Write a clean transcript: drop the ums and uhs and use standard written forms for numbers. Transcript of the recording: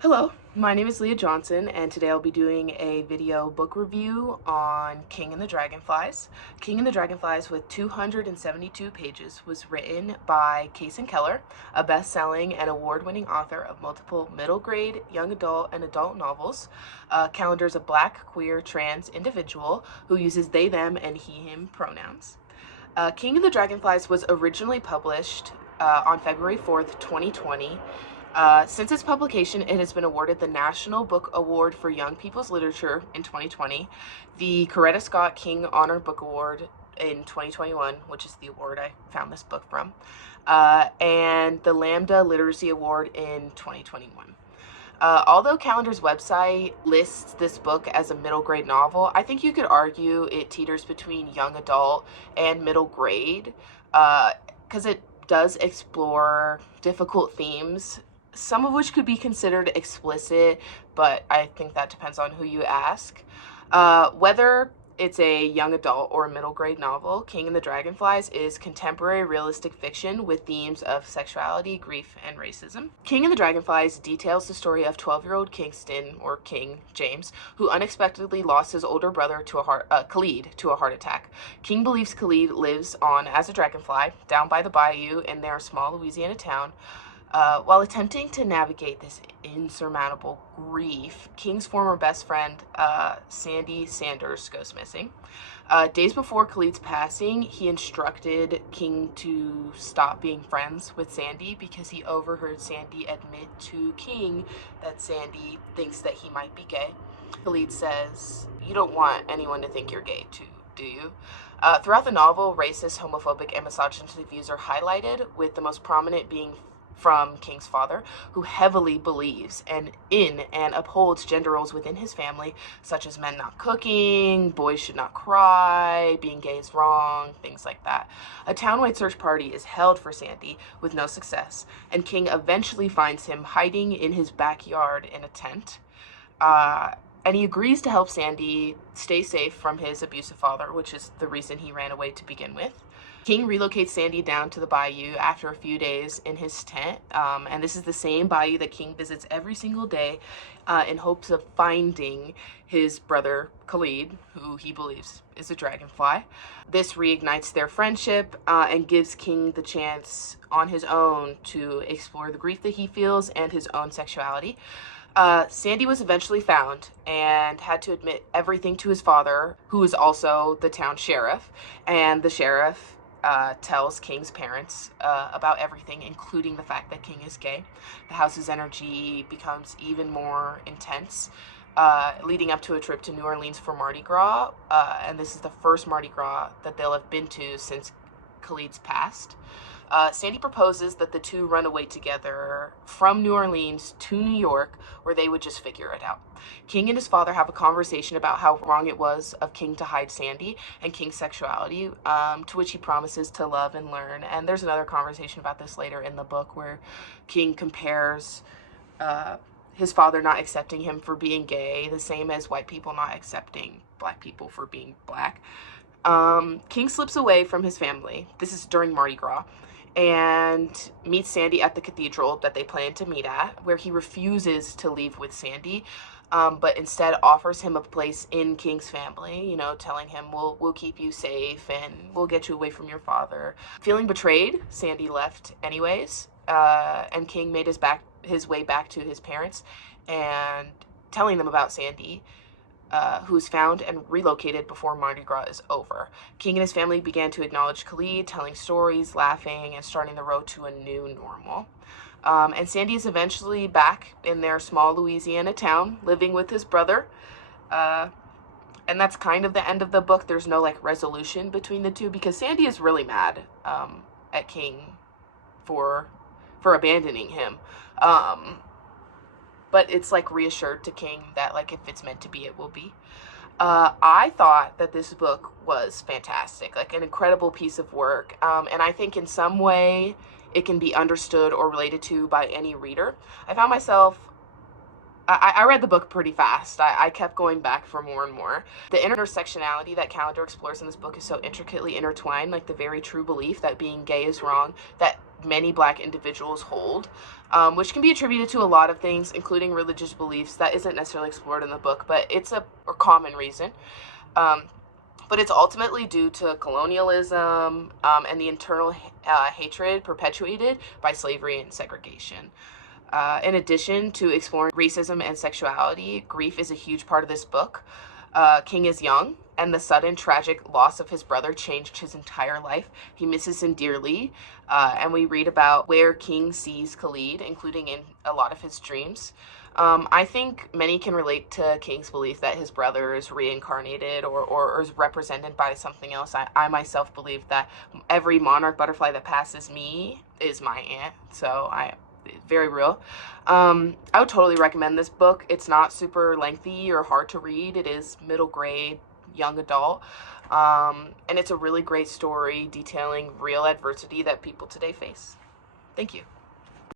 Hello, my name is Leah Johnson, and today I'll be doing a video book review on King and the Dragonflies. King and the Dragonflies, with 272 pages, was written by Kaysen Keller, a best-selling and award-winning author of multiple middle grade, young adult, and adult novels. Calendar's a Black, queer, trans individual who uses they, them, and he, him pronouns. King and the Dragonflies was originally published on February 4th, 2020. Since its publication, it has been awarded the National Book Award for Young People's Literature in 2020, the Coretta Scott King Honor Book Award in 2021, which is the award I found this book from, and the Lambda Literacy Award in 2021. Although Calendar's website lists this book as a middle grade novel, I think you could argue it teeters between young adult and middle grade, because it does explore difficult themes, some of which could be considered explicit, but I think that depends on who you ask. Whether it's a young adult or a middle grade novel, King and the Dragonflies is contemporary realistic fiction with themes of sexuality, grief, and racism. King and the Dragonflies details the story of 12-year-old Kingston, or King James, who unexpectedly lost his older brother Khalid to a heart attack. King believes Khalid lives on as a dragonfly down by the bayou in their small Louisiana town. While attempting to navigate this insurmountable grief, King's former best friend, Sandy Sanders, goes missing. Days before Khalid's passing, he instructed King to stop being friends with Sandy because he overheard Sandy admit to King that Sandy thinks that he might be gay. Khalid says, "You don't want anyone to think you're gay too, do you?" Throughout the novel, racist, homophobic, and misogynistic views are highlighted, with the most prominent being from King's father, who heavily believes in and upholds gender roles within his family, such as men not cooking, boys should not cry, being gay is wrong, things like that. A town-wide search party is held for Sandy with no success, and King eventually finds him hiding in his backyard in a tent. And he agrees to help Sandy stay safe from his abusive father, which is the reason he ran away to begin with. King relocates Sandy down to the bayou after a few days in his tent, and this is the same bayou that King visits every single day in hopes of finding his brother Khalid, who he believes is a dragonfly. This reignites their friendship and gives King the chance on his own to explore the grief that he feels and his own sexuality. Sandy was eventually found and had to admit everything to his father, who is also the town sheriff, and the sheriff tells King's parents about everything, including the fact that King is gay. The house's energy becomes even more intense, leading up to a trip to New Orleans for Mardi Gras, and this is the first Mardi Gras that they'll have been to since Khalid's passed. Sandy proposes that the two run away together from New Orleans to New York, where they would just figure it out. King and his father have a conversation about how wrong it was of King to hide Sandy and King's sexuality, to which he promises to love and learn. And there's another conversation about this later in the book where King compares his father not accepting him for being gay, the same as white people not accepting black people for being black. King slips away from his family. This is during Mardi Gras, and meets Sandy at the cathedral that they plan to meet at, where he refuses to leave with Sandy, but instead offers him a place in King's family, telling him, we'll keep you safe and we'll get you away from your father. Feeling betrayed, Sandy left anyways, and King made his way back to his parents and telling them about Sandy, who was found and relocated before Mardi Gras is over. King and his family began to acknowledge Khalid, telling stories, laughing, and starting the road to a new normal. And Sandy is eventually back in their small Louisiana town, living with his brother. And that's kind of the end of the book. There's no resolution between the two, because Sandy is really mad at King for abandoning him. But it's reassured to King that if it's meant to be, it will be. I thought that this book was fantastic, an incredible piece of work, and I think in some way it can be understood or related to by any reader. I found myself, I read the book pretty fast. I kept going back for more and more. The intersectionality that Calendar explores in this book is so intricately intertwined, the very true belief that being gay is wrong, that many Black individuals hold, which can be attributed to a lot of things, including religious beliefs that isn't necessarily explored in the book, but it's a common reason. But it's ultimately due to colonialism and the internal hatred perpetuated by slavery and segregation. In addition to exploring racism and sexuality, grief is a huge part of this book. King is young, and the sudden tragic loss of his brother changed his entire life. He misses him dearly, and we read about where King sees Khalid, including in a lot of his dreams. I think many can relate to King's belief that his brother is reincarnated or is represented by something else. I myself believe that every monarch butterfly that passes me is my aunt, so very real. I would totally recommend this book. It's not super lengthy or hard to read. It is middle grade, young adult, and it's a really great story detailing real adversity that people today face. Thank you.